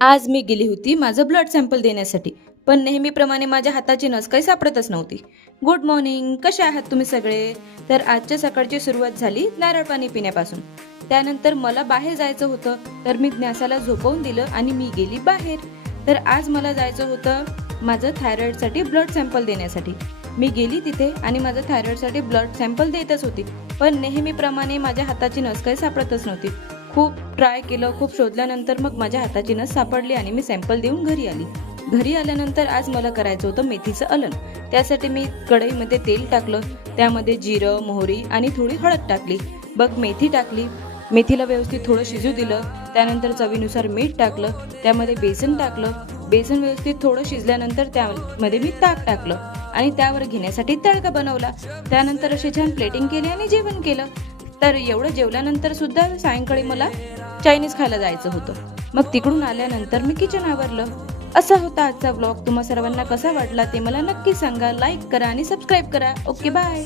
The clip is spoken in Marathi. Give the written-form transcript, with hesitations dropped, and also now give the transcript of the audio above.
आज मी गेली होती माझं ब्लड सॅम्पल देण्यासाठी, पण नेहमीप्रमाणे माझ्या हाताची नस काही सापडतच नव्हती. गुड मॉर्निंग, कसे आहात तुम्ही सगळे? तर आजच्या सकाळची सुरुवात झाली नारळ पाणी पिण्यापासून. त्यानंतर मला बाहेर जायचं होतं, तर मी न्यासाला झोपवून दिलं आणि मी गेली बाहेर. तर आज मला जायचं होतं माझं थायरॉईडसाठी ब्लड सॅम्पल देण्यासाठी. मी गेली तिथे आणि माझं थायरॉईडसाठी ब्लड सॅम्पल देतच होती, पण नेहमीप्रमाणे माझ्या हाताची नस काही सापडतच नव्हती. खूप ट्राय केलं, खूप शोधल्यानंतर मग माझ्या हाताची नस सापडली आणि मी सॅम्पल देऊन घरी आली. घरी आल्यानंतर आज मला करायचं होतं मेथीचं अलन. त्यासाठी मी कढईमध्ये तेल टाकलं, त्यामध्ये जिरं, मोहरी आणि थोडी हळद टाकली. मग मेथी टाकली, मेथीला व्यवस्थित थोडं शिजू दिलं. त्यानंतर चवीनुसार मीठ टाकलं, त्यामध्ये बेसन टाकलं. बेसन व्यवस्थित थोडं शिजल्यानंतर त्यामध्ये मी ताक टाकलं आणि त्यावर घेण्यासाठी तडका बनवला. त्यानंतर अशी छान प्लेटिंग केली आणि जेवण केलं. तर एवढं जेवल्यानंतर सुद्धा सायंकाळी मला चायनीज खायला जायचं होतं. मग तिकडून आल्यानंतर मी किचन आवरलं. असा होता आजचा व्लॉग. तुम्हा सर्वांना कसा वाटला ते मला नक्की सांगा. लाईक करा आणि सबस्क्राईब करा. Okay, bye.